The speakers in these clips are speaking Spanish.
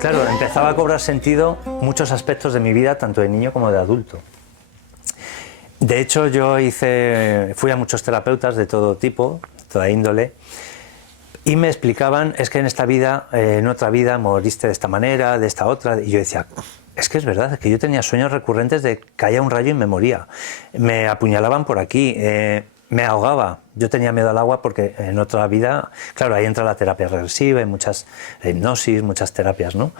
Claro, empezaba a cobrar sentido muchos aspectos de mi vida, tanto de niño como de adulto. De hecho, fui a muchos terapeutas de todo tipo, toda índole, y me explicaban, es que en esta vida, en otra vida, moriste de esta manera, de esta otra, y yo decía, es que es verdad, es que yo tenía sueños recurrentes de que caía un rayo y me moría, me apuñalaban por aquí, me ahogaba, yo tenía miedo al agua porque en otra vida, claro, ahí entra la terapia regresiva, hay muchas hipnosis, muchas terapias, ¿no?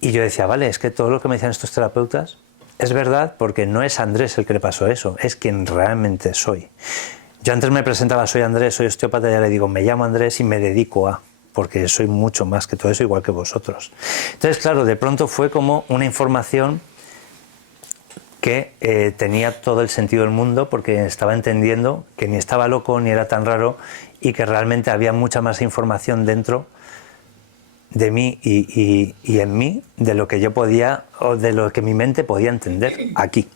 Y yo decía, vale, es que todo lo que me decían estos terapeutas es verdad, porque no es Andrés el que le pasó eso, es quien realmente soy. Yo antes me presentaba, soy Andrés, soy osteópata, y ya le digo, me llamo Andrés y me dedico a, porque soy mucho más que todo eso, igual que vosotros. Entonces, claro, de pronto fue como una información que tenía todo el sentido del mundo, porque estaba entendiendo que ni estaba loco ni era tan raro y que realmente había mucha más información dentro de mí y en mí de lo que yo podía, o de lo que mi mente podía entender aquí.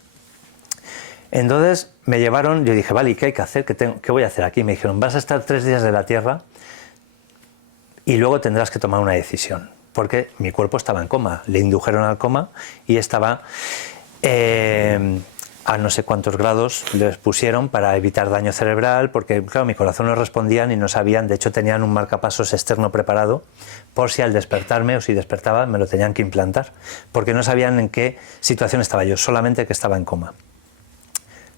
Entonces me llevaron, yo dije, vale, ¿y qué hay que hacer? ¿Qué voy a hacer aquí? Me dijeron, vas a estar 3 días de la Tierra y luego tendrás que tomar una decisión, porque mi cuerpo estaba en coma, le indujeron al coma y estaba a no sé cuántos grados les pusieron para evitar daño cerebral, porque claro, mi corazón no respondían y no sabían, de hecho tenían un marcapasos externo preparado por si al despertarme o si despertaba me lo tenían que implantar, porque no sabían en qué situación estaba yo, solamente que estaba en coma.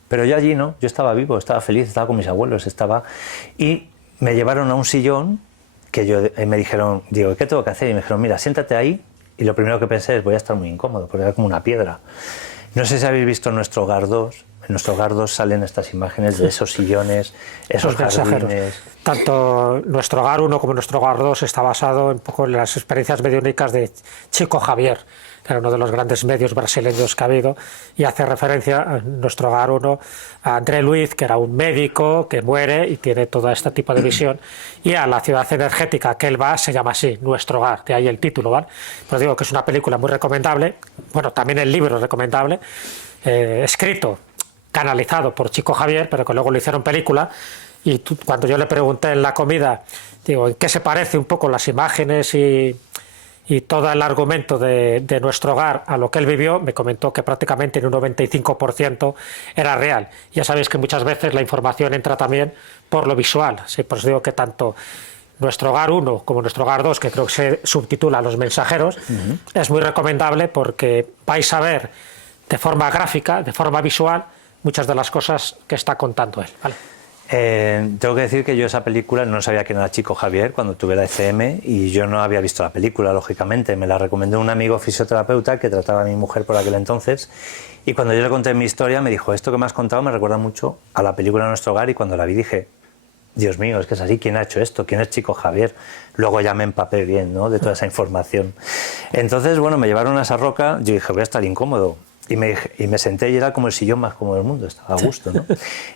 Pero yo allí no, yo estaba vivo, estaba feliz, estaba con mis abuelos, y me llevaron a un sillón que me dijeron, digo, ¿qué tengo que hacer? Y me dijeron, mira, siéntate ahí, y lo primero que pensé es, voy a estar muy incómodo, porque era como una piedra. No sé si habéis visto Nuestro Hogar 2. En Nuestro Hogar 2 salen estas imágenes de esos sillones, esos jardines. Tanto Nuestro Hogar 1 como Nuestro Hogar 2 está basado un poco en las experiencias mediúnicas de Chico Xavier, que era uno de los grandes medios brasileños que ha habido, y hace referencia a Nuestro Hogar 1 a André Luiz, que era un médico que muere y tiene todo este tipo de visión, y a la ciudad energética que él va se llama así, Nuestro Hogar, de ahí el título, ¿vale? Pues digo que es una película muy recomendable, bueno, también el libro es recomendable, escrito, canalizado por Chico Xavier, pero que luego lo hicieron película, y cuando yo le pregunté en la comida, digo, ¿en qué se parece un poco las imágenes y todo el argumento de Nuestro Hogar a lo que él vivió? Me comentó que prácticamente en un 95% era real. Ya sabéis que muchas veces la información entra también por lo visual, sí, por eso digo que tanto Nuestro Hogar 1 como Nuestro Hogar 2, que creo que se subtitula Los Mensajeros, es muy recomendable porque vais a ver de forma gráfica, de forma visual, muchas de las cosas que está contando él, ¿vale? Tengo que decir que yo esa película no sabía quién era Chico Xavier cuando tuve la ECM y yo no había visto la película, lógicamente. Me la recomendó un amigo fisioterapeuta que trataba a mi mujer por aquel entonces, y cuando yo le conté mi historia me dijo, esto que me has contado me recuerda mucho a la película Nuestro Hogar, y cuando la vi dije, Dios mío, es que es así, ¿quién ha hecho esto? ¿Quién es Chico Xavier? Luego ya me empapé bien, ¿no?, de toda esa información. Entonces, bueno, me llevaron a esa roca, yo dije, voy a estar incómodo. Y me senté y era como el sillón más cómodo del mundo, estaba a gusto, ¿no?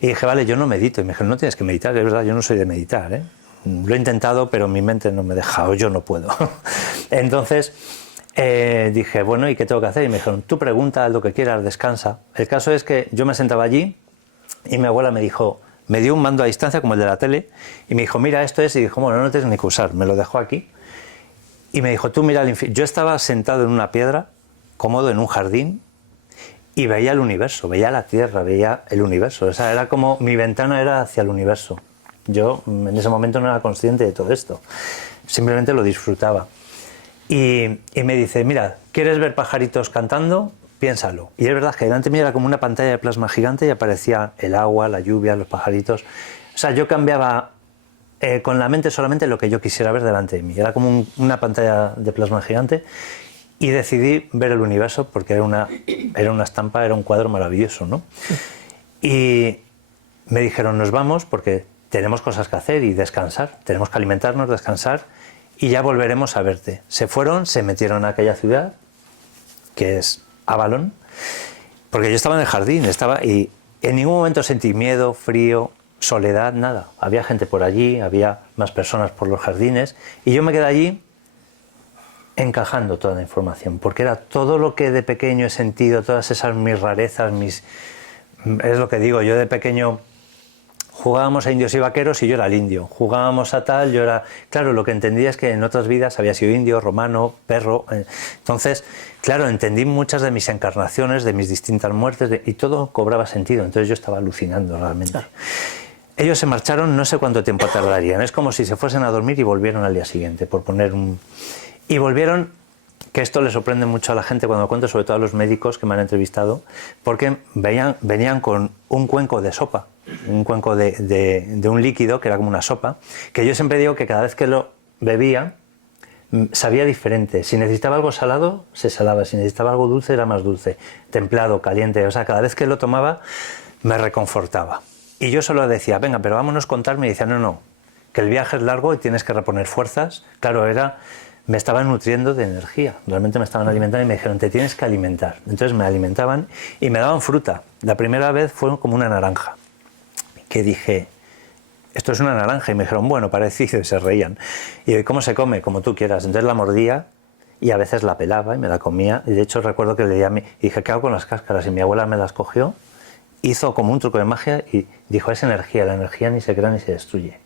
Y dije, vale, yo no medito. Y me dijeron, no tienes que meditar, es verdad, yo no soy de meditar, ¿eh? Lo he intentado, pero mi mente no me deja, o yo no puedo. Entonces dije, bueno, ¿y qué tengo que hacer? Y me dijeron, tú pregunta lo que quieras, descansa. El caso es que yo me sentaba allí y mi abuela me dijo, me dio un mando a distancia como el de la tele y me dijo, mira, esto es, y dijo, bueno, no tienes ni que usar, me lo dejó aquí. Y me dijo, tú mira el infierno. Yo estaba sentado en una piedra, cómodo, en un jardín, y veía el universo, veía la Tierra, veía el universo. O sea, era como mi ventana era hacia el universo. Yo en ese momento no era consciente de todo esto, simplemente lo disfrutaba. Y me dice, mira, ¿quieres ver pajaritos cantando? Piénsalo. Y es verdad que delante mío era como una pantalla de plasma gigante y aparecía el agua, la lluvia, los pajaritos. O sea, yo cambiaba con la mente solamente lo que yo quisiera ver delante de mí. Era como una pantalla de plasma gigante. Y decidí ver el universo porque era una estampa, era un cuadro maravilloso, ¿no? Y me dijeron, nos vamos porque tenemos cosas que hacer y descansar, tenemos que alimentarnos, descansar y ya volveremos a verte. Se fueron, se metieron a aquella ciudad, que es Avalon, porque yo estaba en el jardín, y en ningún momento sentí miedo, frío, soledad, nada. Había gente por allí, había más personas por los jardines y yo me quedé allí encajando toda la información, porque era todo lo que de pequeño he sentido, todas esas mis rarezas, es lo que digo, yo de pequeño jugábamos a indios y vaqueros y yo era el indio, jugábamos a tal, yo era... Claro, lo que entendía es que en otras vidas había sido indio, romano, perro... Entonces, claro, entendí muchas de mis encarnaciones, de mis distintas muertes, y todo cobraba sentido, entonces yo estaba alucinando realmente. Claro. Ellos se marcharon, no sé cuánto tiempo tardarían, es como si se fuesen a dormir y volvieron al día siguiente, por poner un... Y volvieron, que esto le sorprende mucho a la gente cuando lo cuento, sobre todo a los médicos que me han entrevistado, porque venían con un cuenco de sopa, un cuenco de un líquido que era como una sopa, que yo siempre digo que cada vez que lo bebía sabía diferente. Si necesitaba algo salado, se salaba, si necesitaba algo dulce, era más dulce, templado, caliente, o sea, cada vez que lo tomaba me reconfortaba. Y yo solo decía, venga, pero vámonos a contar, me decía, no, que el viaje es largo y tienes que reponer fuerzas. Claro, me estaban nutriendo de energía, realmente me estaban alimentando y me dijeron, te tienes que alimentar. Entonces me alimentaban y me daban fruta. La primera vez fue como una naranja, que dije, esto es una naranja, y me dijeron, bueno, parecido, y se reían. Y ¿cómo se come? Como tú quieras. Entonces la mordía y a veces la pelaba y me la comía. Y de hecho recuerdo que le di a mí, y dije, ¿qué hago con las cáscaras? Y mi abuela me las cogió, hizo como un truco de magia y dijo, es energía, la energía ni se crea ni se destruye.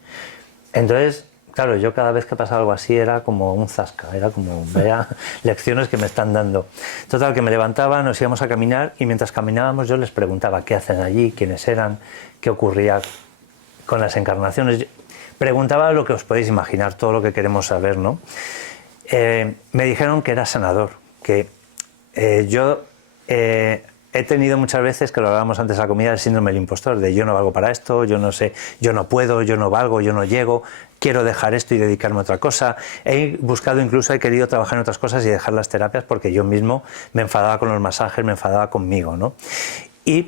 Entonces, claro, yo cada vez que pasaba algo así era como un zasca, era como, vaya lecciones que me están dando. Total, que me levantaba, nos íbamos a caminar y mientras caminábamos yo les preguntaba qué hacen allí, quiénes eran, qué ocurría con las encarnaciones. Preguntaba lo que os podéis imaginar, todo lo que queremos saber, ¿no? Me dijeron que era sanador, que yo... he tenido muchas veces, que lo hablábamos antes de la comida, el síndrome del impostor, de yo no valgo para esto, yo no sé, yo no puedo, yo no valgo, yo no llego, quiero dejar esto y dedicarme a otra cosa. He buscado, incluso he querido trabajar en otras cosas y dejar las terapias porque yo mismo me enfadaba con los masajes, me enfadaba conmigo, ¿no?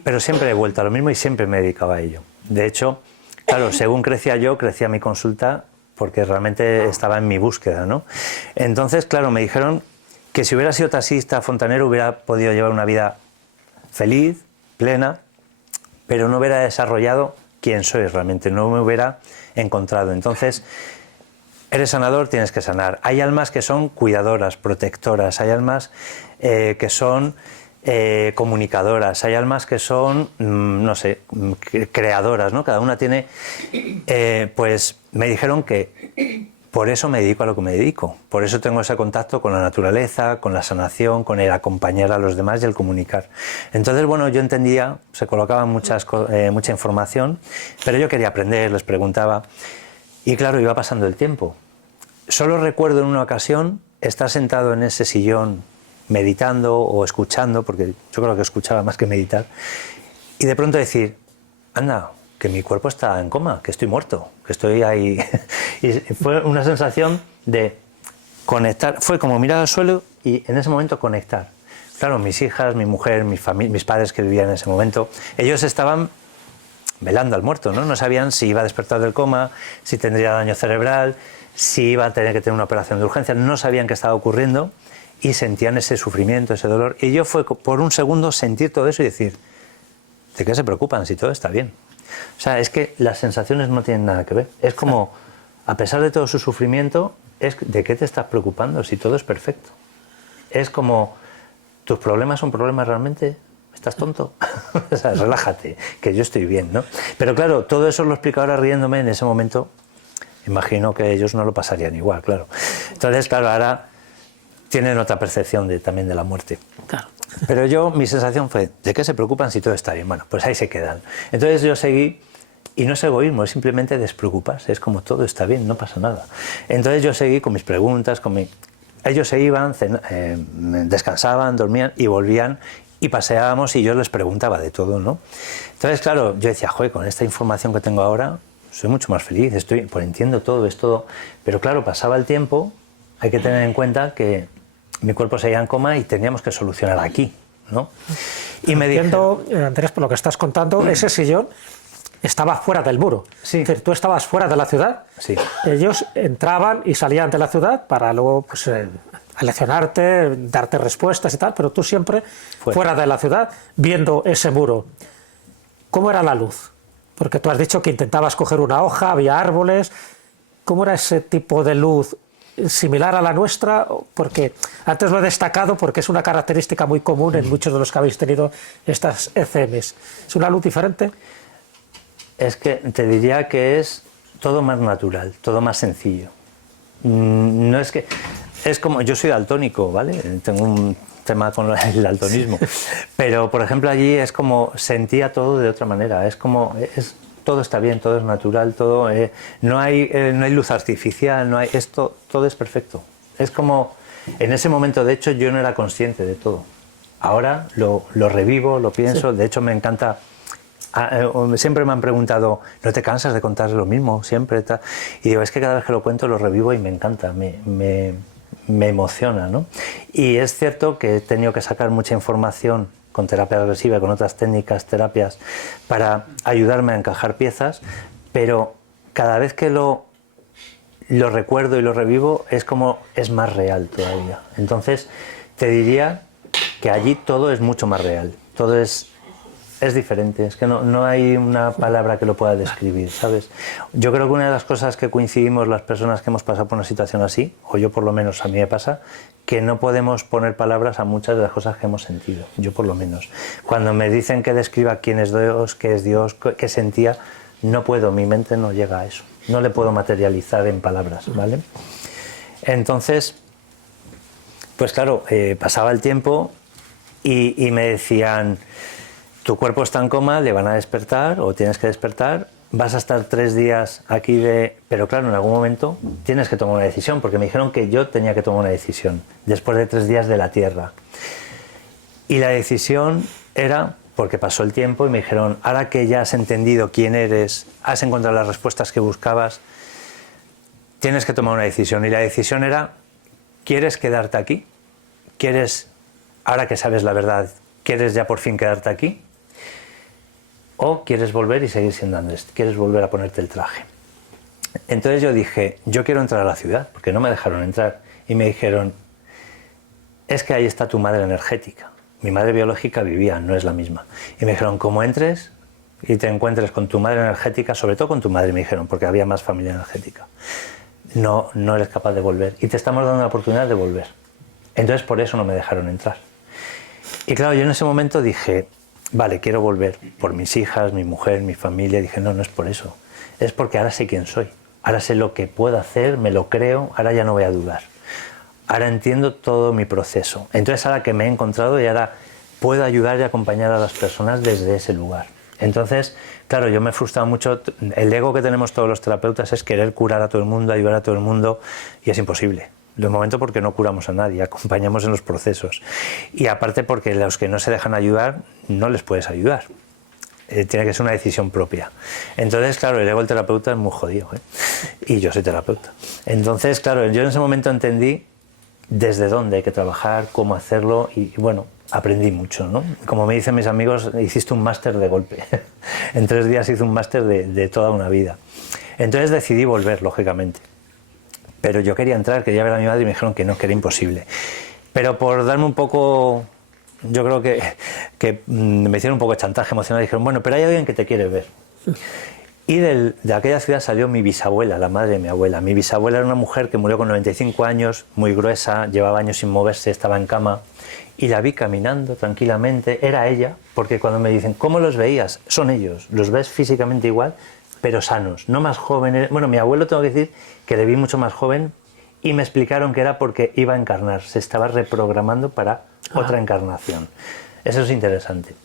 Pero siempre he vuelto a lo mismo y siempre me he dedicado a ello. De hecho, claro, según crecía yo, crecía mi consulta porque realmente estaba en mi búsqueda, ¿no? Entonces, claro, me dijeron que si hubiera sido taxista, fontanero, hubiera podido llevar una vida feliz, plena, pero no hubiera desarrollado quién soy realmente, no me hubiera encontrado. Entonces, eres sanador, tienes que sanar. Hay almas que son cuidadoras, protectoras, hay almas que son comunicadoras, hay almas que son, no sé, creadoras, ¿no? Cada una tiene... pues me dijeron que... Por eso me dedico a lo que me dedico, por eso tengo ese contacto con la naturaleza, con la sanación, con el acompañar a los demás y el comunicar. Entonces, bueno, yo entendía, se colocaba mucha información, pero yo quería aprender, les preguntaba, y claro, iba pasando el tiempo. Solo recuerdo en una ocasión estar sentado en ese sillón meditando o escuchando, porque yo creo que escuchaba más que meditar, y de pronto decir, anda, que mi cuerpo está en coma, que estoy muerto, que estoy ahí. Y fue una sensación de conectar, fue como mirar al suelo y en ese momento conectar. Claro, mis hijas, mi mujer, mis padres que vivían en ese momento, ellos estaban velando al muerto, ¿no? No sabían si iba a despertar del coma, si tendría daño cerebral, si iba a tener que tener una operación de urgencia, no sabían qué estaba ocurriendo y sentían ese sufrimiento, ese dolor. Y yo fue por un segundo sentir todo eso y decir, ¿de qué se preocupan si todo está bien? O sea, es que las sensaciones no tienen nada que ver. Es como, a pesar de todo su sufrimiento, ¿de qué te estás preocupando si todo es perfecto? Es como, ¿tus problemas son problemas realmente? ¿Estás tonto? O sea, relájate, que yo estoy bien, ¿no? Pero claro, todo eso lo explico ahora riéndome en ese momento. Imagino que ellos no lo pasarían igual, claro. Entonces, claro, ahora tienen otra percepción también de la muerte. Claro. Pero mi sensación fue, ¿de qué se preocupan si todo está bien? Bueno, pues ahí se quedan. Entonces yo seguí, y no es egoísmo, es simplemente despreocuparse, es como todo está bien, no pasa nada. Entonces yo seguí con mis preguntas, ellos se iban, descansaban, dormían y volvían y paseábamos y yo les preguntaba de todo, ¿no? Entonces, claro, yo decía, joder, con esta información que tengo ahora, soy mucho más feliz, entiendo todo, es todo. Pero claro, pasaba el tiempo, hay que tener en cuenta que mi cuerpo seguía en coma y teníamos que solucionar aquí, ¿no? Y me entiendo, Andrés, por lo que estás contando, ese sillón estaba fuera del muro. Sí. Es decir, tú estabas fuera de la ciudad, sí. Ellos entraban y salían de la ciudad para luego pues, aleccionarte, darte respuestas y tal, pero tú siempre fuera de la ciudad, viendo ese muro. ¿Cómo era la luz? Porque tú has dicho que intentabas coger una hoja, había árboles. ¿Cómo era ese tipo de luz? ¿Similar a la nuestra? Porque antes lo he destacado porque es una característica muy común en muchos de los que habéis tenido estas ECMs. ¿Es una luz diferente? Es que te diría que es todo más natural, todo más sencillo. No es que... Es como... Yo soy daltónico, ¿vale? Tengo un tema con el daltonismo. Pero, por ejemplo, allí es como... Sentía todo de otra manera. Es como... todo está bien, todo es natural, todo... no hay luz artificial, no hay... todo es perfecto. Es como... En ese momento, de hecho, yo no era consciente de todo. Ahora lo revivo, lo pienso. Sí. De hecho, me encanta... siempre me han preguntado, ¿no te cansas de contar lo mismo siempre? Y digo, es que cada vez que lo cuento lo revivo y me encanta, me emociona, ¿no? Y es cierto que he tenido que sacar mucha información con terapia regresiva, con otras técnicas, terapias, para ayudarme a encajar piezas, pero cada vez que lo recuerdo y lo revivo es como es más real todavía. Entonces te diría que allí todo es mucho más real, todo es diferente, es que no hay una palabra que lo pueda describir, ¿sabes? Yo creo que una de las cosas que coincidimos las personas que hemos pasado por una situación así, o yo por lo menos a mí me pasa, que no podemos poner palabras a muchas de las cosas que hemos sentido, yo por lo menos. Cuando me dicen que describa quién es Dios, qué sentía, no puedo, mi mente no llega a eso, no le puedo materializar en palabras, ¿vale? Entonces, pues claro, pasaba el tiempo y me decían... Tu cuerpo está en coma, le van a despertar o tienes que despertar, vas a estar 3 días aquí Pero claro, en algún momento tienes que tomar una decisión, porque me dijeron que yo tenía que tomar una decisión después de 3 días de la Tierra. Y la decisión era, porque pasó el tiempo y me dijeron, ahora que ya has entendido quién eres, has encontrado las respuestas que buscabas, tienes que tomar una decisión. Y la decisión era, ¿quieres quedarte aquí? ¿Quieres, ahora que sabes la verdad, quieres ya por fin quedarte aquí? ¿O quieres volver y seguir siendo Andrés? ¿Quieres volver a ponerte el traje? Entonces yo dije, yo quiero entrar a la ciudad, porque no me dejaron entrar. Y me dijeron, es que ahí está tu madre energética. Mi madre biológica vivía, no es la misma. Y me dijeron, como entres y te encuentres con tu madre energética, sobre todo con tu madre, me dijeron, porque había más familia energética, no eres capaz de volver. Y te estamos dando la oportunidad de volver. Entonces por eso no me dejaron entrar. Y claro, yo en ese momento dije, vale, quiero volver por mis hijas, mi mujer, mi familia. Dije, no es por eso. Es porque ahora sé quién soy. Ahora sé lo que puedo hacer, me lo creo, ahora ya no voy a dudar. Ahora entiendo todo mi proceso. Entonces ahora que me he encontrado y ahora puedo ayudar y acompañar a las personas desde ese lugar. Entonces, claro, yo me he frustrado mucho. El ego que tenemos todos los terapeutas es querer curar a todo el mundo, ayudar a todo el mundo, y es imposible. De momento porque no curamos a nadie, acompañamos en los procesos. Y aparte porque los que no se dejan ayudar, no les puedes ayudar. Tiene que ser una decisión propia. Entonces, claro, el ego del terapeuta es muy jodido, ¿eh? Y yo soy terapeuta. Entonces, claro, yo en ese momento entendí desde dónde hay que trabajar, cómo hacerlo y bueno, aprendí mucho, ¿no? Como me dicen mis amigos, hiciste un máster de golpe. En 3 días hice un máster de toda una vida. Entonces decidí volver, lógicamente. Pero yo quería entrar, quería ver a mi madre y me dijeron que no, que era imposible. Pero por darme un poco, yo creo que me hicieron un poco de chantaje emocional, dijeron, bueno, pero hay alguien que te quiere ver. Y de aquella ciudad salió mi bisabuela, la madre de mi abuela. Mi bisabuela era una mujer que murió con 95 años, muy gruesa, llevaba años sin moverse, estaba en cama. Y la vi caminando tranquilamente, era ella, porque cuando me dicen, ¿cómo los veías? Son ellos, los ves físicamente igual, pero sanos, no más jóvenes. Bueno, mi abuelo, tengo que decir que le vi mucho más joven y me explicaron que era porque iba a encarnar, se estaba reprogramando para otra encarnación. Eso es interesante.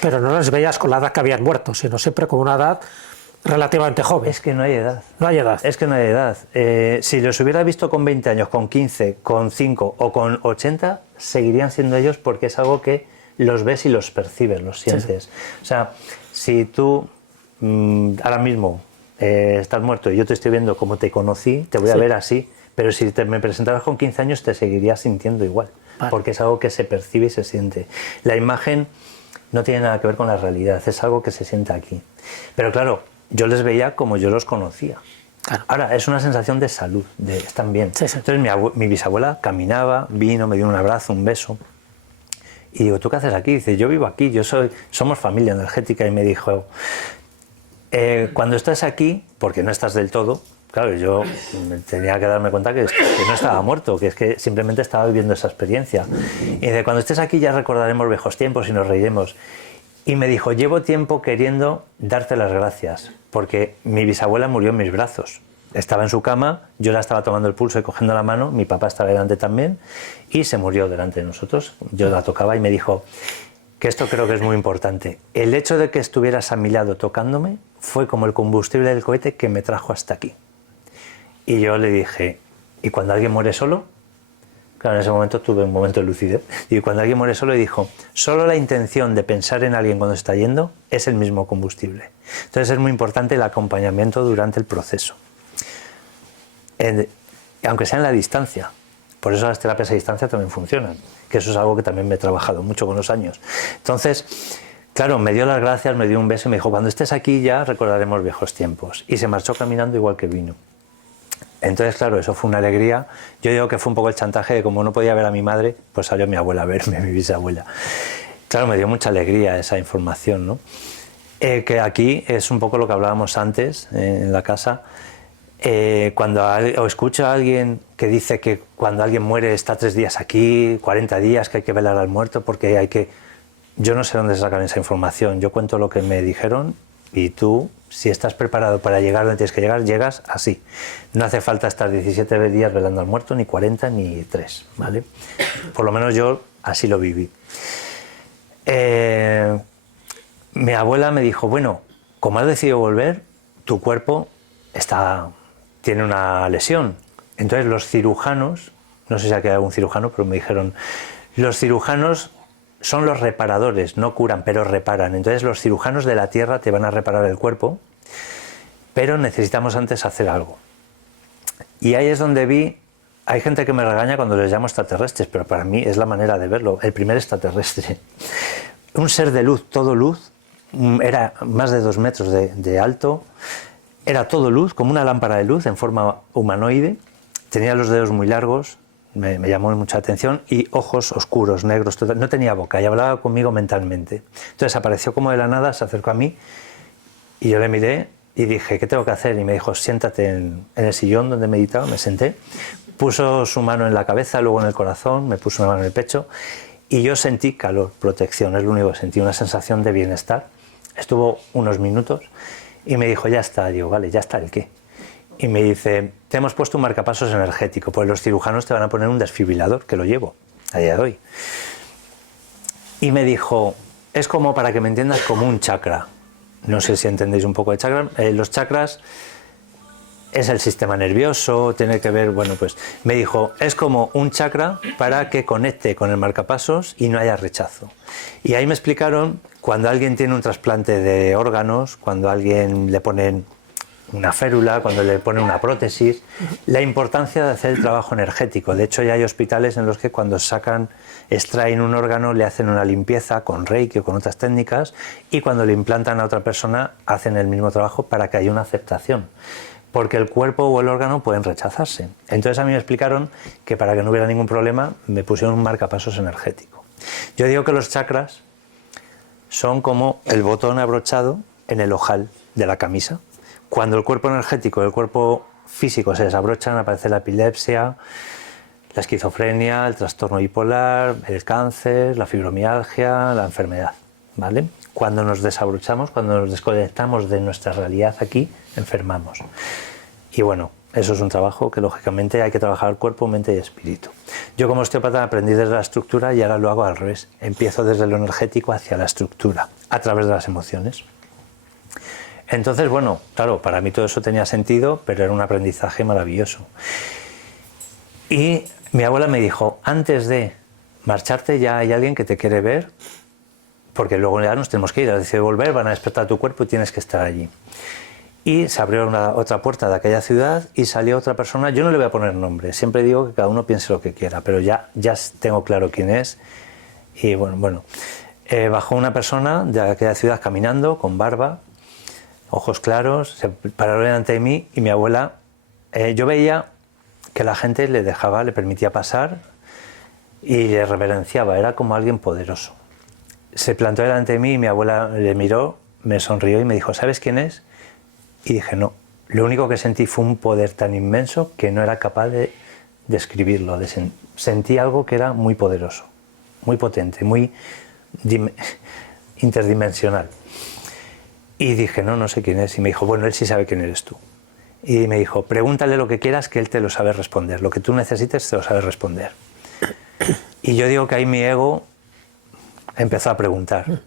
Pero no los veías con la edad que habían muerto, sino siempre con una edad relativamente joven. Es que no hay edad. No hay edad. Es que no hay edad. Si los hubiera visto con 20 años, con 15, con 5 o con 80, seguirían siendo ellos porque es algo que los ves y los percibes, los sientes. Sí. O sea, si tú ahora mismo estás muerto y yo te estoy viendo como te conocí, te voy a ver así, pero si me presentaras con 15 años te seguirías sintiendo igual, porque es algo que se percibe y se siente. La imagen no tiene nada que ver con la realidad, es algo que se siente aquí. Pero claro, yo les veía como yo los conocía. Claro. Ahora, es una sensación de salud, de están bien. Sí, sí. Entonces mi bisabuela caminaba, vino, me dio un abrazo, un beso. Y digo, ¿tú qué haces aquí? Dice, yo vivo aquí, somos familia energética. Y me dijo, cuando estás aquí, porque no estás del todo, claro, yo tenía que darme cuenta que no estaba muerto, que es que simplemente estaba viviendo esa experiencia. Y dice, cuando estés aquí ya recordaremos viejos tiempos y nos reiremos. Y me dijo, llevo tiempo queriendo darte las gracias, porque mi bisabuela murió en mis brazos. Estaba en su cama, yo la estaba tomando el pulso y cogiendo la mano, mi papá estaba delante también, y se murió delante de nosotros. Yo la tocaba y me dijo que esto creo que es muy importante. El hecho de que estuvieras a mi lado tocándome fue como el combustible del cohete que me trajo hasta aquí. Y yo le dije, ¿y cuando alguien muere solo? Claro, en ese momento tuve un momento de lucidez. Y cuando alguien muere solo, dijo, solo la intención de pensar en alguien cuando está yendo es el mismo combustible. Entonces es muy importante el acompañamiento durante el proceso. Aunque sea en la distancia. Por eso las terapias a distancia también funcionan, que eso es algo que también me he trabajado mucho con los años. Entonces, claro, me dio las gracias, me dio un beso y me dijo, cuando estés aquí ya recordaremos viejos tiempos. Y se marchó caminando igual que vino. Entonces, claro, eso fue una alegría. Yo digo que fue un poco el chantaje de como no podía ver a mi madre, pues salió mi abuela a verme, mi bisabuela. Claro, me dio mucha alegría esa información, ¿no? Que aquí es un poco lo que hablábamos antes en la casa. Cuando o escucho a alguien que dice que cuando alguien muere está 3 días aquí, 40 días, que hay que velar al muerto porque hay que... Yo no sé dónde sacan esa información. Yo cuento lo que me dijeron y tú, si estás preparado para llegar donde tienes que llegar, llegas así. No hace falta estar 17 días velando al muerto, ni 40, ni 3, ¿vale? Por lo menos yo así lo viví. Mi abuela me dijo, bueno, como has decidido volver, tu cuerpo tiene una lesión. Entonces los cirujanos, no sé si ha quedado algún cirujano, pero me dijeron, los cirujanos son los reparadores, no curan, pero reparan. Entonces los cirujanos de la tierra te van a reparar el cuerpo, pero necesitamos antes hacer algo. Y ahí es donde vi, hay gente que me regaña cuando les llamo extraterrestres, pero para mí es la manera de verlo, el primer extraterrestre. Un ser de luz, todo luz, era más de 2 metros de alto, era todo luz, como una lámpara de luz en forma humanoide, tenía los dedos muy largos, me llamó mucha atención, y ojos oscuros, negros, no tenía boca y hablaba conmigo mentalmente. Entonces apareció como de la nada, se acercó a mí y yo le miré y dije, ¿qué tengo que hacer? Y me dijo, siéntate en el sillón donde meditaba, me senté, puso su mano en la cabeza, luego en el corazón, me puso una mano en el pecho y yo sentí calor, protección, es lo único que sentí, una sensación de bienestar. Estuvo unos minutos y me dijo, ya está. Digo, vale, ¿ya está el qué? Y me dice, te hemos puesto un marcapasos energético, pues los cirujanos te van a poner un desfibrilador, que lo llevo a día de hoy. Y me dijo, es como, para que me entiendas, como un chakra. No sé si entendéis un poco de chakra. Los chakras es el sistema nervioso, tiene que ver, bueno, pues me dijo, es como un chakra para que conecte con el marcapasos y no haya rechazo. Y ahí me explicaron, cuando alguien tiene un trasplante de órganos, cuando a alguien le ponen una férula, cuando le ponen una prótesis, la importancia de hacer el trabajo energético. De hecho, ya hay hospitales en los que cuando extraen un órgano, le hacen una limpieza con Reiki o con otras técnicas, y cuando le implantan a otra persona, hacen el mismo trabajo para que haya una aceptación. Porque el cuerpo o el órgano pueden rechazarse. Entonces a mí me explicaron que para que no hubiera ningún problema, me pusieron un marcapasos energético. Yo digo que los chakras son como el botón abrochado en el ojal de la camisa. Cuando el cuerpo energético y el cuerpo físico se desabrochan, aparece la epilepsia, la esquizofrenia, el trastorno bipolar, el cáncer, la fibromialgia, la enfermedad, ¿vale? Cuando nos desabrochamos, cuando nos desconectamos de nuestra realidad aquí, enfermamos. Y bueno, eso es un trabajo que lógicamente hay que trabajar cuerpo, mente y espíritu. Yo como osteópata aprendí desde la estructura y ahora lo hago al revés. Empiezo desde lo energético hacia la estructura, a través de las emociones. Entonces, bueno, claro, para mí todo eso tenía sentido, pero era un aprendizaje maravilloso. Y mi abuela me dijo, antes de marcharte ya hay alguien que te quiere ver, porque luego ya nos tenemos que ir, has decidido volver, van a despertar tu cuerpo y tienes que estar allí. Y se abrió otra puerta de aquella ciudad y salió otra persona, yo no le voy a poner nombre, siempre digo que cada uno piense lo que quiera, pero ya tengo claro quién es. Y bueno, bajó una persona de aquella ciudad caminando, con barba, ojos claros, se paró delante de mí y mi abuela, yo veía que la gente le permitía pasar y le reverenciaba, era como alguien poderoso. Se plantó delante de mí y mi abuela le miró, me sonrió y me dijo, ¿sabes quién es? Y dije, no. Lo único que sentí fue un poder tan inmenso que no era capaz de describirlo. Sentí algo que era muy poderoso, muy potente, muy... interdimensional. Y dije, no sé quién es. Y me dijo, bueno, él sí sabe quién eres tú. Y me dijo, pregúntale lo que quieras, que él te lo sabe responder. Lo que tú necesites te lo sabe responder. Y yo digo que ahí mi ego empezó a preguntar.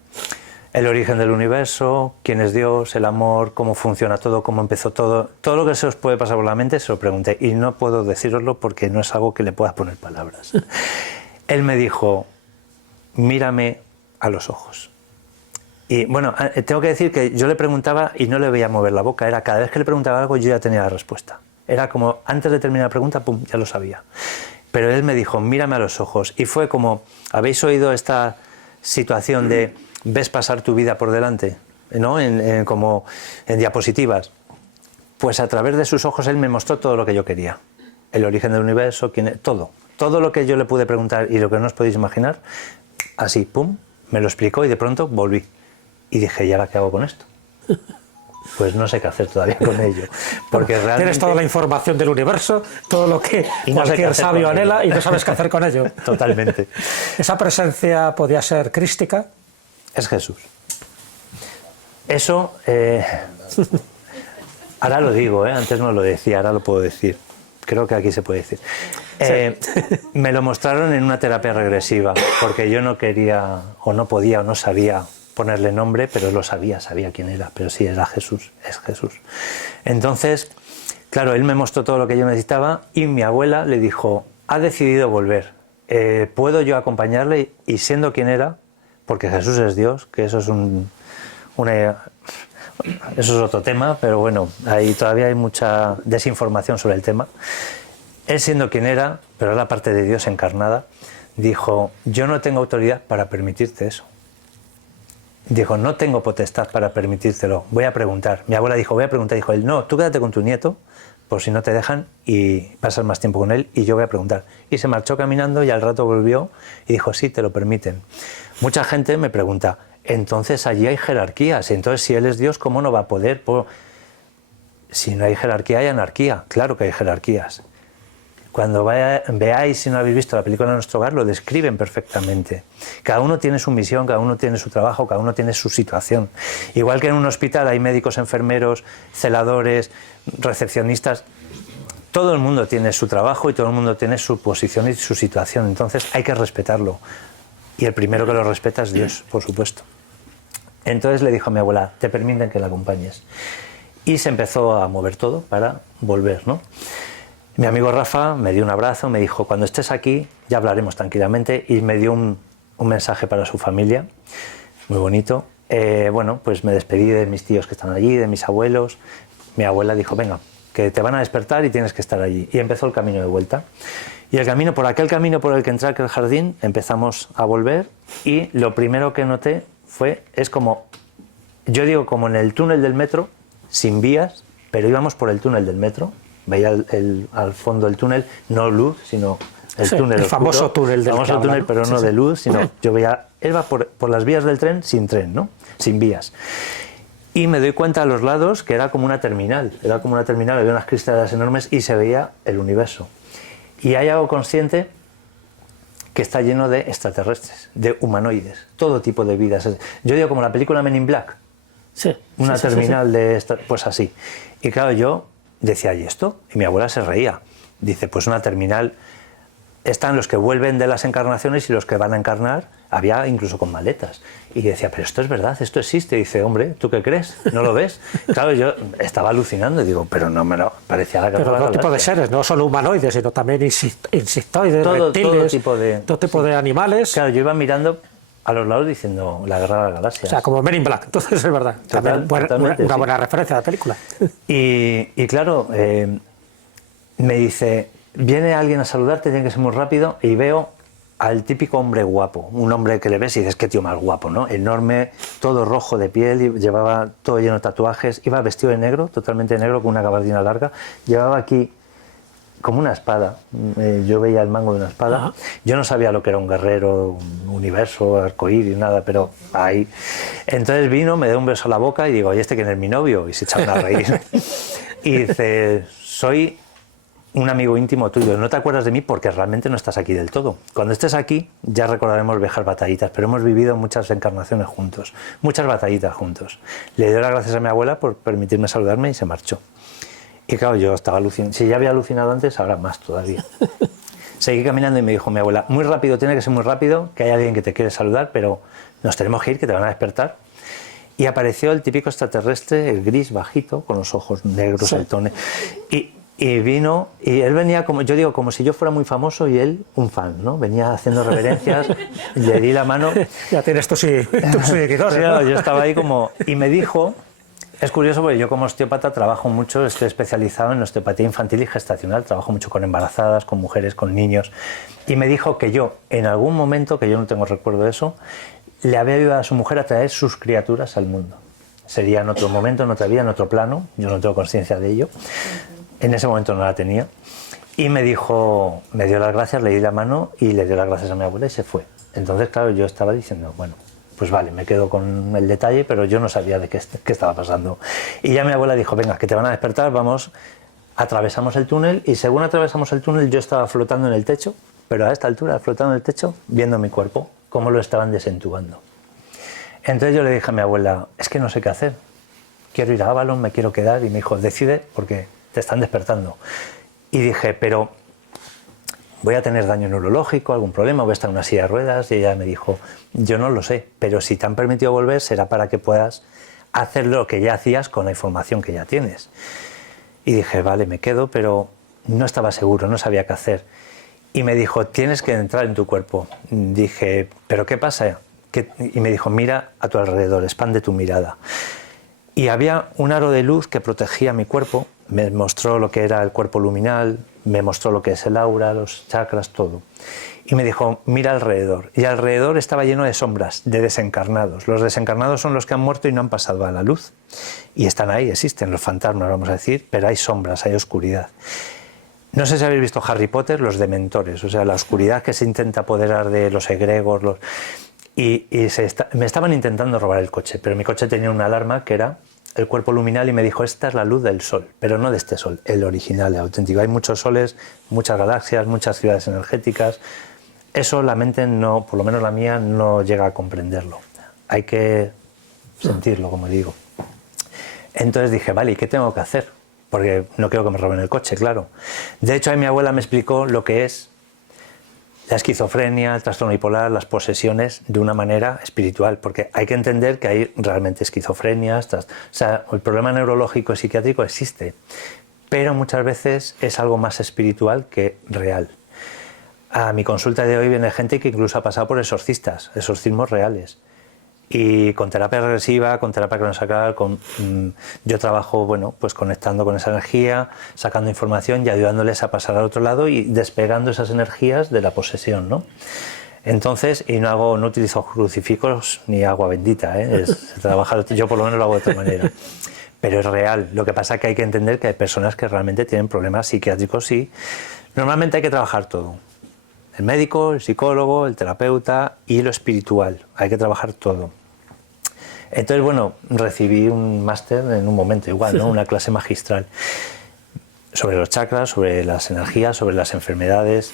El origen del universo, quién es Dios, el amor, cómo funciona todo, cómo empezó todo. Todo lo que se os puede pasar por la mente se lo pregunté. Y no puedo deciroslo porque no es algo que le pueda poner palabras. Él me dijo, mírame a los ojos. Y bueno, tengo que decir que yo le preguntaba y no le veía mover la boca. Era cada vez que le preguntaba algo yo ya tenía la respuesta. Era como, antes de terminar la pregunta, pum, ya lo sabía. Pero él me dijo, mírame a los ojos. Y fue como, ¿habéis oído esta situación de ves pasar tu vida por delante? ¿No? Como en diapositivas. Pues a través de sus ojos él me mostró todo lo que yo quería. El origen del universo, todo. Todo lo que yo le pude preguntar y lo que no os podéis imaginar, así, pum, me lo explicó y de pronto volví. Y dije, ¿y ahora qué hago con esto? Pues no sé qué hacer todavía con ello. Porque realmente... Tienes toda la información del universo, todo lo que cualquier sabio anhela y no sabes qué hacer con ello. Totalmente. ¿Esa presencia podía ser crística? Es Jesús. Eso, ahora lo digo, antes no lo decía, ahora lo puedo decir. Creo que aquí se puede decir. Sí. Me lo mostraron en una terapia regresiva, porque yo no quería, o no podía, o no sabía ponerle nombre, pero lo sabía quién era, pero sí, era Jesús, es Jesús. Entonces, claro, él me mostró todo lo que yo necesitaba y mi abuela le dijo, ha decidido volver, ¿puedo yo acompañarle? Y siendo quien era, porque Jesús es Dios, que eso es eso es otro tema, pero bueno, ahí todavía hay mucha desinformación sobre el tema. Él siendo quien era, pero era parte de Dios encarnada, dijo, yo no tengo autoridad para permitirte eso. Dijo, no tengo potestad para permitírtelo, voy a preguntar. Mi abuela dijo, voy a preguntar. Dijo él, no, tú quédate con tu nieto, por si no te dejan, y pasas más tiempo con él, y yo voy a preguntar. Y se marchó caminando y al rato volvió y dijo, sí, te lo permiten. Mucha gente me pregunta, entonces allí hay jerarquías, entonces si él es Dios, ¿cómo no va a poder? Si no hay jerarquía, hay anarquía. Claro que hay jerarquías. Cuando veáis, si no habéis visto la película de Nuestro Hogar, lo describen perfectamente. Cada uno tiene su misión, cada uno tiene su trabajo, cada uno tiene su situación. Igual que en un hospital hay médicos, enfermeros, celadores, recepcionistas. Todo el mundo tiene su trabajo y todo el mundo tiene su posición y su situación. Entonces hay que respetarlo. Y el primero que lo respeta es Dios, por supuesto. Entonces le dijo a mi abuela, te permiten que la acompañes. Y se empezó a mover todo para volver, ¿no? Mi amigo Rafa me dio un abrazo, me dijo, cuando estés aquí ya hablaremos tranquilamente, y me dio un mensaje para su familia, muy bonito. Bueno, pues me despedí de mis tíos que están allí, de mis abuelos. Mi abuela dijo, venga, que te van a despertar y tienes que estar allí. Y empezó el camino de vuelta. Y el camino, por aquel camino por el que entré aquel jardín, empezamos a volver, y lo primero que noté es como, yo digo como en el túnel del metro, sin vías, pero íbamos por el túnel del metro. Veía al fondo del túnel, no luz, sino el túnel el oscuro, famoso túnel del famoso túnel, ¿no? Pero no de luz, sino yo veía, él va por las vías del tren sin tren, ¿no? Sin vías. Y me doy cuenta a los lados que era como una terminal, había unas cristaleras enormes y se veía el universo. Y hay algo consciente que está lleno de extraterrestres, de humanoides, todo tipo de vidas. Yo digo como la película Men in Black, una terminal de pues así. Y claro, yo decía, ¿y esto? Y mi abuela se reía. Dice, pues una terminal, están los que vuelven de las encarnaciones y los que van a encarnar, había incluso con maletas. Y decía, pero esto es verdad, esto existe. Y dice, hombre, ¿tú qué crees? ¿No lo ves? Claro, yo estaba alucinando y digo, pero no me lo parecía la Pero todo tipo de seres, no solo humanoides, sino también insectoides, reptiles, todo tipo de animales. Claro, yo iba mirando a los lados diciendo la guerra de las galaxias. O sea, como Men in Black, entonces es verdad. Una buena referencia a la película. Y claro, me dice, viene alguien a saludarte, tiene que ser muy rápido, y veo al típico hombre guapo, un hombre que le ves y dices, qué tío más guapo, ¿no? Enorme, todo rojo de piel, y llevaba todo lleno de tatuajes, iba vestido de negro, totalmente negro, con una gabardina larga, llevaba aquí como una espada, yo veía el mango de una espada. Ajá. Yo no sabía lo que era un guerrero, un universo, arcoíris, nada, pero ahí. Entonces vino, me dio un beso a la boca y digo, ¿y este quién es mi novio? Y se echaron a reír. Y dice, soy un amigo íntimo tuyo. No te acuerdas de mí porque realmente no estás aquí del todo. Cuando estés aquí ya recordaremos viejas batallitas, pero hemos vivido muchas encarnaciones juntos, muchas batallitas juntos. Le doy las gracias a mi abuela por permitirme saludarme y se marchó. Y claro, yo estaba alucinando. Si ya había alucinado antes, ahora más todavía. Seguí caminando y me dijo mi abuela, muy rápido, tiene que ser muy rápido, que hay alguien que te quiere saludar, pero nos tenemos que ir, que te van a despertar. Y apareció el típico extraterrestre, el gris bajito, con los ojos negros, sí. Saltones. Y vino, y él venía, como yo digo, como si yo fuera muy famoso y él un fan, ¿no? Venía haciendo reverencias, le di la mano. Ya tienes tus seguidores, ¿no? Yo estaba ahí como... Y me dijo, es curioso porque yo como osteópata trabajo mucho, estoy especializado en osteopatía infantil y gestacional, trabajo mucho con embarazadas, con mujeres, con niños. Y me dijo que yo, en algún momento, que yo no tengo recuerdo de eso, le había ayudado a su mujer a traer sus criaturas al mundo. Sería en otro momento, en otra vida, en otro plano, yo no tengo conciencia de ello. En ese momento no la tenía. Y me dijo, me dio las gracias, le di la mano y le dio las gracias a mi abuela y se fue. Entonces, claro, yo estaba diciendo, bueno, pues vale, me quedo con el detalle, pero yo no sabía de qué estaba pasando. Y ya mi abuela dijo, venga, que te van a despertar, vamos, atravesamos el túnel. Y según atravesamos el túnel, yo estaba flotando en el techo, pero a esta altura, flotando en el techo, viendo mi cuerpo, cómo lo estaban desentubando. Entonces yo le dije a mi abuela, es que no sé qué hacer. Quiero ir a Avalon, me quiero quedar. Y me dijo, decide, porque te están despertando. Y dije, pero voy a tener daño neurológico, algún problema, voy a estar en una silla de ruedas. Y ella me dijo, yo no lo sé, pero si te han permitido volver será para que puedas hacer lo que ya hacías con la información que ya tienes. Y dije, vale, me quedo, pero no estaba seguro, no sabía qué hacer. Y me dijo, tienes que entrar en tu cuerpo. Dije, ¿pero qué pasa? Y me dijo, mira a tu alrededor, expande tu mirada. Y había un aro de luz que protegía mi cuerpo, me mostró lo que era el cuerpo luminal, me mostró lo que es el aura, los chakras, todo. Y me dijo, mira alrededor. Y alrededor estaba lleno de sombras, de desencarnados. Los desencarnados son los que han muerto y no han pasado a la luz. Y están ahí, existen los fantasmas, vamos a decir, pero hay sombras, hay oscuridad. No sé si habéis visto Harry Potter, los dementores, o sea, la oscuridad que se intenta apoderar de los egregores. Me estaban intentando robar el coche, pero mi coche tenía una alarma que era el cuerpo luminal y me dijo, esta es la luz del sol, pero no de este sol, el original, el auténtico. Hay muchos soles, muchas galaxias, muchas ciudades energéticas. Eso la mente no, por lo menos la mía, no llega a comprenderlo. Hay que sentirlo, como digo. Entonces dije, vale, ¿y qué tengo que hacer? Porque no quiero que me roben el coche, claro. De hecho, ahí mi abuela me explicó lo que es la esquizofrenia, el trastorno bipolar, las posesiones de una manera espiritual, porque hay que entender que hay realmente esquizofrenias, o sea, el problema neurológico y psiquiátrico existe, pero muchas veces es algo más espiritual que real. A mi consulta de hoy viene gente que incluso ha pasado por exorcistas, exorcismos reales. Y con terapia regresiva, con terapia cronosacral, yo trabajo, bueno, pues conectando con esa energía, sacando información y ayudándoles a pasar al otro lado y despegando esas energías de la posesión, ¿no? Entonces, y no utilizo crucifijos ni agua bendita, ¿eh? Yo por lo menos lo hago de otra manera. Pero es real. Lo que pasa es que hay que entender que hay personas que realmente tienen problemas psiquiátricos y normalmente hay que trabajar todo. El médico, el psicólogo, el terapeuta y lo espiritual. Hay que trabajar todo. Entonces, bueno, recibí un máster en un momento igual, ¿no? Una clase magistral sobre los chakras, sobre las energías, sobre las enfermedades.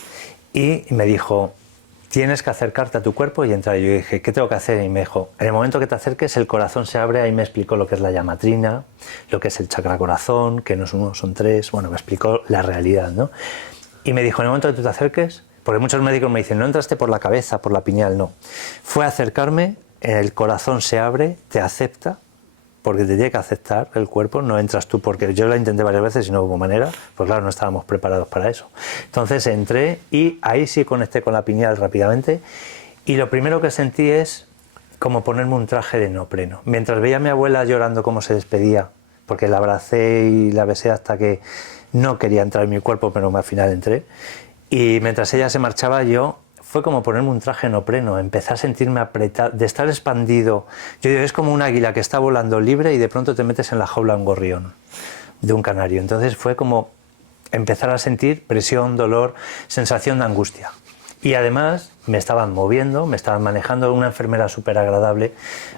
Y me dijo, tienes que acercarte a tu cuerpo y entrar. Y yo dije, ¿qué tengo que hacer? Y me dijo, en el momento que te acerques, el corazón se abre. Ahí me explicó lo que es la llamatrina, lo que es el chakra corazón, que no es uno, son tres. Bueno, me explicó la realidad, ¿no? Y me dijo, en el momento que tú te acerques, porque muchos médicos me dicen, no entraste por la cabeza, por la pineal, no. Fue acercarme, el corazón se abre, te acepta, porque te tiene que aceptar el cuerpo, no entras tú, porque yo la intenté varias veces y no hubo manera, pues claro, no estábamos preparados para eso. Entonces entré y ahí sí conecté con la pineal rápidamente y lo primero que sentí es como ponerme un traje de neopreno. Mientras veía a mi abuela llorando cómo se despedía, porque la abracé y la besé hasta que no quería entrar en mi cuerpo, pero al final entré. Y mientras ella se marchaba, fue como ponerme un traje neopreno, empecé a sentirme apretado, de estar expandido. Yo digo, es como un águila que está volando libre y de pronto te metes en la jaula de un gorrión, de un canario. Entonces fue como empezar a sentir presión, dolor, sensación de angustia. Y además me estaban moviendo, me estaban manejando, una enfermera súper agradable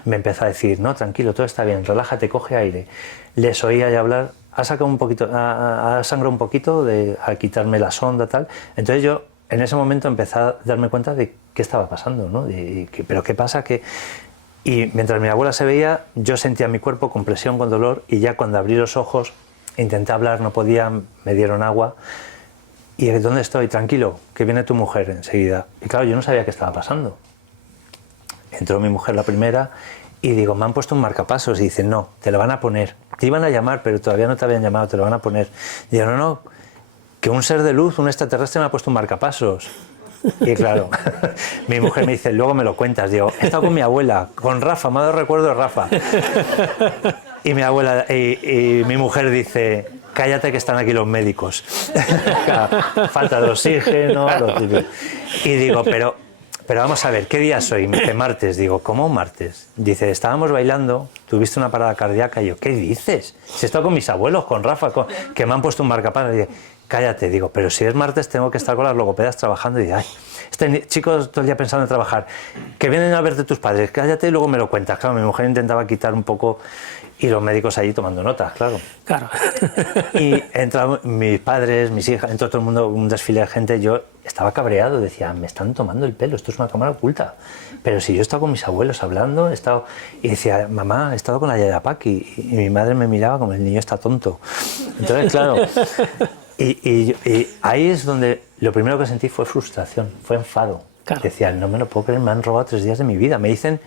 me empezó a decir, no, tranquilo, todo está bien, relájate, coge aire. Les oía ya hablar ha sacado un poquito, ha sangrado un poquito al quitarme la sonda, tal. Entonces yo en ese momento empecé a darme cuenta de qué estaba pasando, ¿no? Pero qué pasa que... Y mientras mi abuela se veía, yo sentía mi cuerpo con presión, con dolor, y ya cuando abrí los ojos, intenté hablar, no podía, me dieron agua. ¿Y dónde estoy? Tranquilo, que viene tu mujer enseguida. Y claro, yo no sabía qué estaba pasando. Entró mi mujer la primera y digo, me han puesto un marcapasos. Y dice, no, te lo van a poner. Te iban a llamar, pero todavía no te habían llamado, te lo van a poner. Y digo, no, que un ser de luz, un extraterrestre me ha puesto un marcapasos. Y claro, mi mujer me dice, luego me lo cuentas. Digo, he estado con mi abuela, con Rafa, me ha dado recuerdo de Rafa. Y mi abuela, y mi mujer dice, cállate que están aquí los médicos. Falta de oxígeno, lo típico. Y digo, pero vamos a ver, ¿qué día soy? Me dice, martes. Digo, ¿cómo martes? Dice, estábamos bailando, tuviste una parada cardíaca. Y yo, ¿qué dices? Si he estado con mis abuelos, con Rafa, que me han puesto un marcapasos. Y dice, cállate. Digo, pero si es martes tengo que estar con las logopedas trabajando. Y dice, ay, este chico todo el día pensando en trabajar, que vienen a verte tus padres, cállate y luego me lo cuentas. Claro, mi mujer intentaba quitar un poco y los médicos allí tomando notas, claro. Claro. Y entraron mis padres, mis hijas, entró todo el mundo, un desfile de gente. Yo estaba cabreado, decía, me están tomando el pelo, esto es una cámara oculta. Pero si yo he estado con mis abuelos hablando, he estado... Y decía, mamá, he estado con la Yaya Paqui. Y mi madre me miraba como, el niño está tonto. Entonces, claro... Y ahí es donde lo primero que sentí fue frustración, fue enfado. Claro. Decía, no me lo puedo creer, me han robado 3 días de mi vida. Me dicen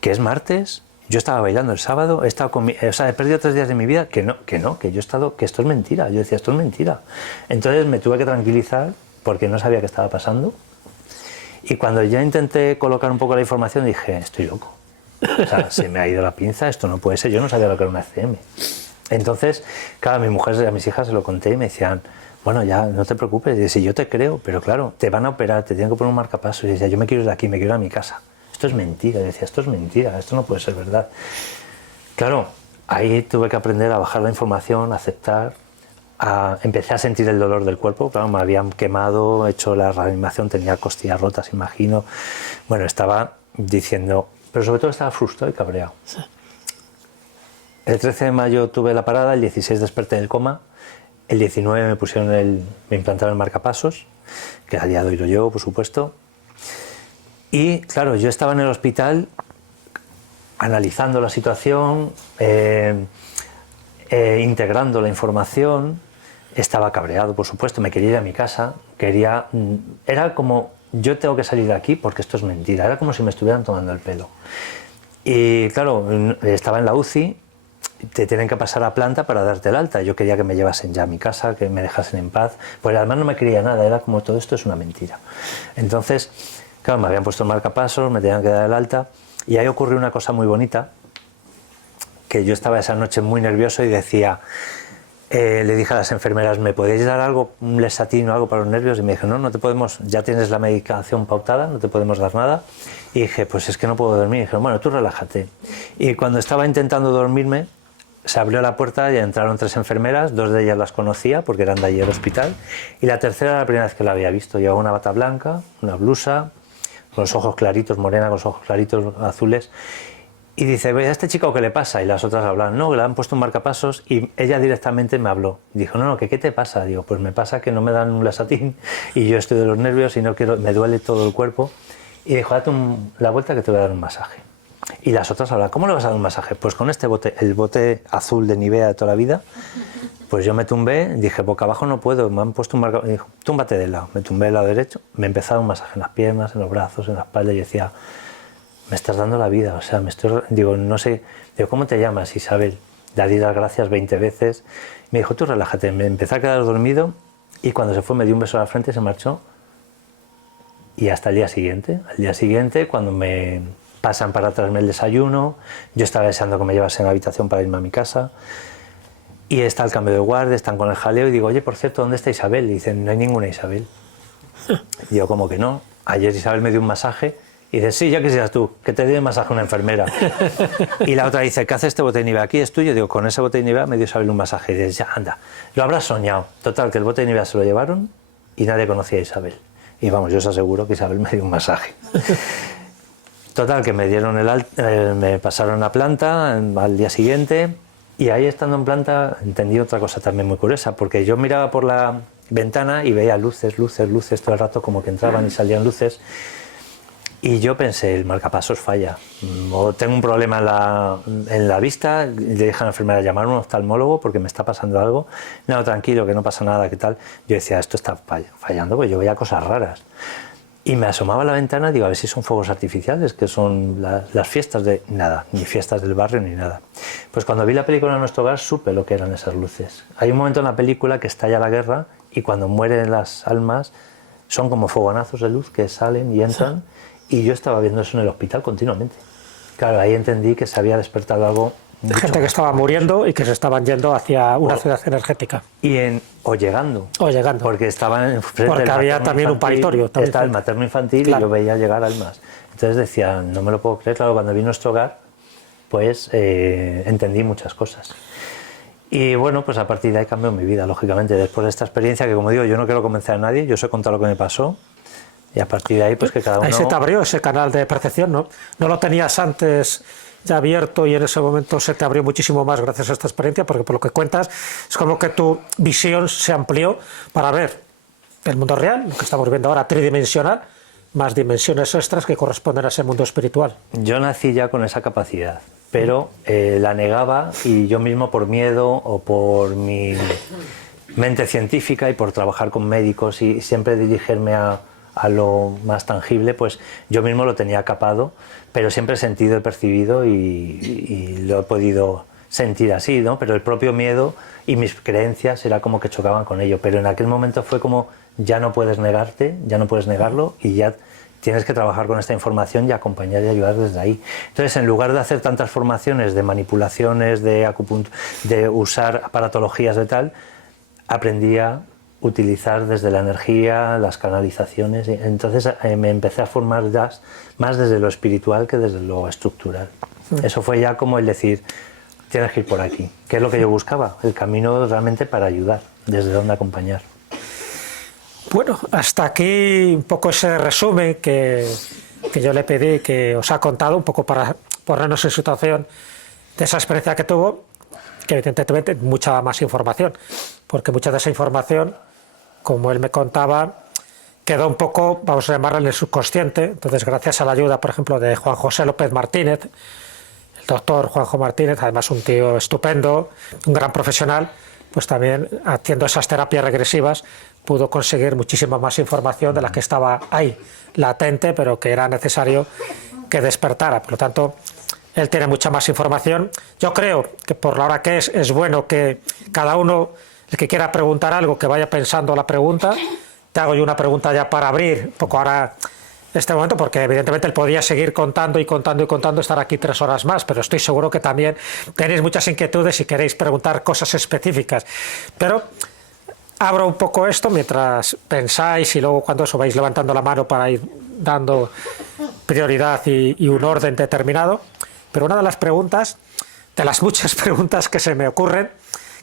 que es martes, yo estaba bailando el sábado, he estado he perdido 3 días de mi vida, que yo he estado, que esto es mentira. Yo decía, esto es mentira. Entonces me tuve que tranquilizar porque no sabía qué estaba pasando. Y cuando ya intenté colocar un poco la información dije, estoy loco. O sea, se me ha ido la pinza, esto no puede ser, yo no sabía lo que era una ECM. Entonces, claro, a mi mujer y a mis hijas se lo conté y me decían, bueno, ya, no te preocupes, y si yo te creo, pero claro, te van a operar, te tienen que poner un marcapasos. Y decía, yo me quiero ir de aquí, me quiero ir a mi casa. Esto es mentira. Y decía, esto es mentira, esto no puede ser verdad. Claro, ahí tuve que aprender a bajar la información, a aceptar, empecé a sentir el dolor del cuerpo. Claro, me habían quemado, hecho la reanimación, tenía costillas rotas, imagino. Bueno, estaba diciendo, pero sobre todo estaba frustrado y cabreado. Sí. El 13 de mayo tuve la parada, el 16 desperté del coma, el 19 me implantaron el marcapasos, que a día de hoy lo llevo, por supuesto. Y claro, yo estaba en el hospital analizando la situación, integrando la información, estaba cabreado, por supuesto, me quería ir a mi casa, era como, yo tengo que salir de aquí porque esto es mentira, era como si me estuvieran tomando el pelo. Y claro, estaba en la UCI, te tienen que pasar a planta para darte el alta. Yo quería que me llevasen ya a mi casa, que me dejasen en paz, pues además no me creía nada, era como todo esto es una mentira. Entonces, claro, me habían puesto el marcapasos, me tenían que dar el alta, y ahí ocurrió una cosa muy bonita, que yo estaba esa noche muy nervioso y decía, le dije a las enfermeras, ¿me podéis dar algo, un Lesatin o algo para los nervios? Y me dijeron, no te podemos, ya tienes la medicación pautada, no te podemos dar nada. Y dije, pues es que no puedo dormir. Y dijeron, bueno, tú relájate. Y cuando estaba intentando dormirme, se abrió la puerta y entraron 3 enfermeras, 2 de ellas las conocía porque eran de allí del hospital, y la tercera era la primera vez que la había visto. Llevaba una bata blanca, una blusa, con los ojos claritos, morena, con los ojos claritos azules. Y dice, ¿a este chico qué le pasa? Y las otras hablan, no, que le han puesto un marcapasos, y ella directamente me habló. Dijo, no, ¿qué te pasa? Digo, pues me pasa que no me dan un Lesatin y yo estoy de los nervios y no quiero, me duele todo el cuerpo. Y dijo, date la vuelta que te voy a dar un masaje. Y las otras hablan, ¿cómo le vas a dar un masaje? Pues con este bote, el bote azul de Nivea de toda la vida. Pues yo me tumbé, dije, boca abajo no puedo, me han puesto un marcapasos. Dijo, túmbate del lado. Me tumbé del lado derecho, me empezaba un masaje en las piernas, en los brazos, en la espalda, y decía, me estás dando la vida, o sea, digo, no sé, digo, ¿cómo te llamas, Isabel? Le di las gracias 20 veces. Me dijo, tú relájate. Me empecé a quedar dormido y cuando se fue me dio un beso a la frente y se marchó. Y hasta el día siguiente. Al día siguiente, cuando me pasan para traerme el desayuno, yo estaba deseando que me llevasen a la habitación para irme a mi casa. Y está el cambio de guardia, están con el jaleo y digo, oye, por cierto, ¿dónde está Isabel? Y dicen, no hay ninguna Isabel. Y yo, ¿cómo que no? Ayer Isabel me dio un masaje. Y dice, sí, ya quisieras tú, que te dé masaje una enfermera. Y la otra dice, ¿qué hace este bote de Nivea? Aquí es tuyo. Digo, con ese bote de Nivea me dio Isabel un masaje. Y dice, ya, anda, lo habrás soñado. Total, que el bote de Nivea se lo llevaron y nadie conocía a Isabel. Y vamos, yo os aseguro que Isabel me dio un masaje. Total, que me dieron me pasaron a planta al día siguiente. Y ahí estando en planta entendí otra cosa también muy curiosa, porque yo miraba por la ventana y veía luces, luces, luces todo el rato, como que entraban y salían luces. Y yo pensé, el marcapasos falla, o tengo un problema en la vista, le dije a la enfermera llamar a un oftalmólogo porque me está pasando algo. No, tranquilo, que no pasa nada, ¿qué tal? Yo decía, esto está fallando, pues yo veía cosas raras. Y me asomaba a la ventana y digo, a ver si son fuegos artificiales, que son las fiestas de... Nada, ni fiestas del barrio ni nada. Pues cuando vi la película Nuestro Hogar supe lo que eran esas luces. Hay un momento en la película que estalla la guerra y cuando mueren las almas son como fogonazos de luz que salen y entran, y yo estaba viendo eso en el hospital continuamente. Claro, ahí entendí que se había despertado algo... De gente que estaba muriendo y que se estaban yendo hacia una ciudad energética. O llegando. O llegando. Porque estaban enfrente porque había también un paritorio. Estaba el materno infantil, claro. Y yo veía llegar almas. Entonces decía, no me lo puedo creer. Claro, cuando vi Nuestro Hogar, pues entendí muchas cosas. Y bueno, pues a partir de ahí cambió mi vida, lógicamente. Después de esta experiencia, que como digo, yo no quiero convencer a nadie, yo os he contado lo que me pasó. Y a partir de ahí, pues que cada uno... Ahí se te abrió ese canal de percepción, ¿no? No lo tenías antes ya abierto y en ese momento se te abrió muchísimo más gracias a esta experiencia, porque por lo que cuentas es como que tu visión se amplió para ver el mundo real, lo que estamos viendo ahora tridimensional, más dimensiones extras que corresponden a ese mundo espiritual. Yo nací ya con esa capacidad, pero la negaba, y yo mismo por miedo o por mi mente científica y por trabajar con médicos y siempre dirigirme a lo más tangible, pues yo mismo lo tenía capado, pero siempre he sentido, he percibido y lo he podido sentir así, ¿no? Pero el propio miedo y mis creencias era como que chocaban con ello, pero en aquel momento fue como, ya no puedes negarte, ya no puedes negarlo, y ya tienes que trabajar con esta información y acompañar y ayudar desde ahí. Entonces, en lugar de hacer tantas formaciones de manipulaciones, de usar aparatologías de tal, aprendí a utilizar desde la energía, las canalizaciones. Entonces me empecé a formar ya más desde lo espiritual que desde lo estructural. Eso fue ya como el decir, tienes que ir por aquí, que es lo que yo buscaba, el camino realmente para ayudar, desde dónde acompañar. Bueno, hasta aquí un poco ese resumen que yo le pedí, que os ha contado, un poco para ponernos en situación de esa experiencia que tuvo, que evidentemente mucha más información, porque mucha de esa información, como él me contaba, quedó un poco, vamos a llamarla, en el subconsciente. Entonces, gracias a la ayuda, por ejemplo, de Juan José López Martínez, el doctor Juanjo Martínez, además un tío estupendo, un gran profesional, pues también haciendo esas terapias regresivas pudo conseguir muchísima más información de la que estaba ahí, latente, pero que era necesario que despertara. Por lo tanto, él tiene mucha más información. Yo creo que por la hora que es bueno que cada uno, el que quiera preguntar algo, que vaya pensando la pregunta. Te hago yo una pregunta ya para abrir un poco ahora este momento, porque evidentemente él podría seguir contando y contando y contando, estar aquí 3 horas más, pero estoy seguro que también tenéis muchas inquietudes y queréis preguntar cosas específicas. Pero abro un poco esto mientras pensáis, y luego cuando os vais levantando la mano para ir dando prioridad y un orden determinado. Pero una de las preguntas, de las muchas preguntas que se me ocurren,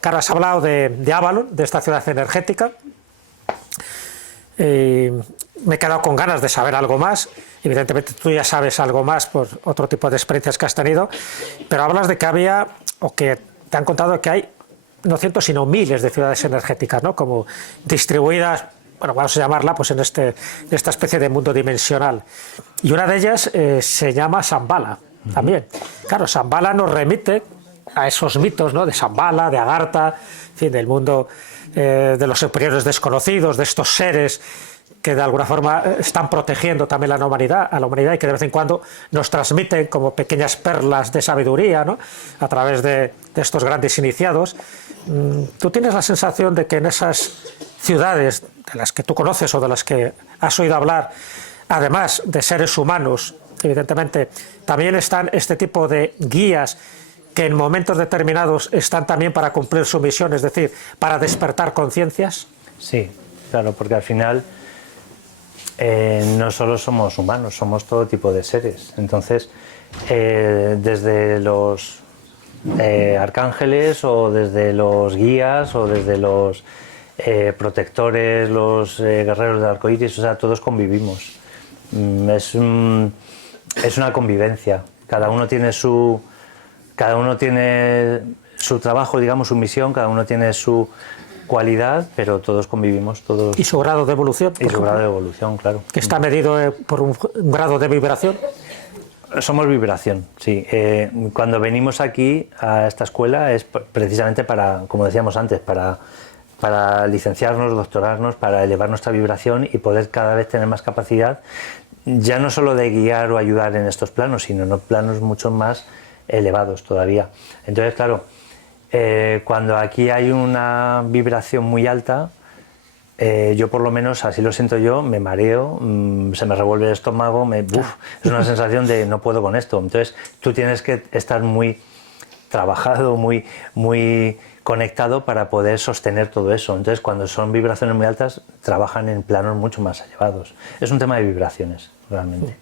claro, has hablado de Avalon, de esta ciudad energética. Me he quedado con ganas de saber algo más. Evidentemente tú ya sabes algo más por otro tipo de experiencias que has tenido, pero hablas de que había, o que te han contado que hay no cientos sino miles de ciudades energéticas, ¿no? Como distribuidas, bueno, vamos a llamarla pues en esta especie de mundo dimensional, y una de ellas se llama Shambhala también. Claro, Shambhala nos remite a esos mitos, ¿no? De Shambhala, de Agartha, en fin, del mundo de los superiores desconocidos, de estos seres que de alguna forma están protegiendo también a la humanidad, y que de vez en cuando nos transmiten como pequeñas perlas de sabiduría, ¿no? A través de estos grandes iniciados. ¿Tú tienes la sensación de que en esas ciudades de las que tú conoces o de las que has oído hablar, además de seres humanos, evidentemente, también están este tipo de guías que en momentos determinados están también para cumplir su misión, es decir, para despertar conciencias? Sí, claro, porque al final no solo somos humanos, somos todo tipo de seres. Entonces, desde los arcángeles, o desde los guías, o desde los protectores, los guerreros del arcoíris, o sea, todos convivimos. Es una convivencia. Cada uno tiene su su trabajo, digamos, su misión, cada uno tiene su cualidad, pero todos convivimos, todos... ¿Y su grado de evolución? Y su grado de evolución, claro. Que está medido por un grado de vibración. Somos vibración, sí. Cuando venimos aquí a esta escuela es precisamente para, como decíamos antes, para licenciarnos, doctorarnos, para elevar nuestra vibración y poder cada vez tener más capacidad, ya no solo de guiar o ayudar en estos planos, sino en planos mucho más elevados todavía. Entonces, claro, cuando aquí hay una vibración muy alta, yo por lo menos, así lo siento yo, me mareo, se me revuelve el estómago, es una sensación de no puedo con esto. Entonces tú tienes que estar muy trabajado, muy conectado para poder sostener todo eso. Entonces cuando son vibraciones muy altas, trabajan en planos mucho más elevados. Es un tema de vibraciones, realmente.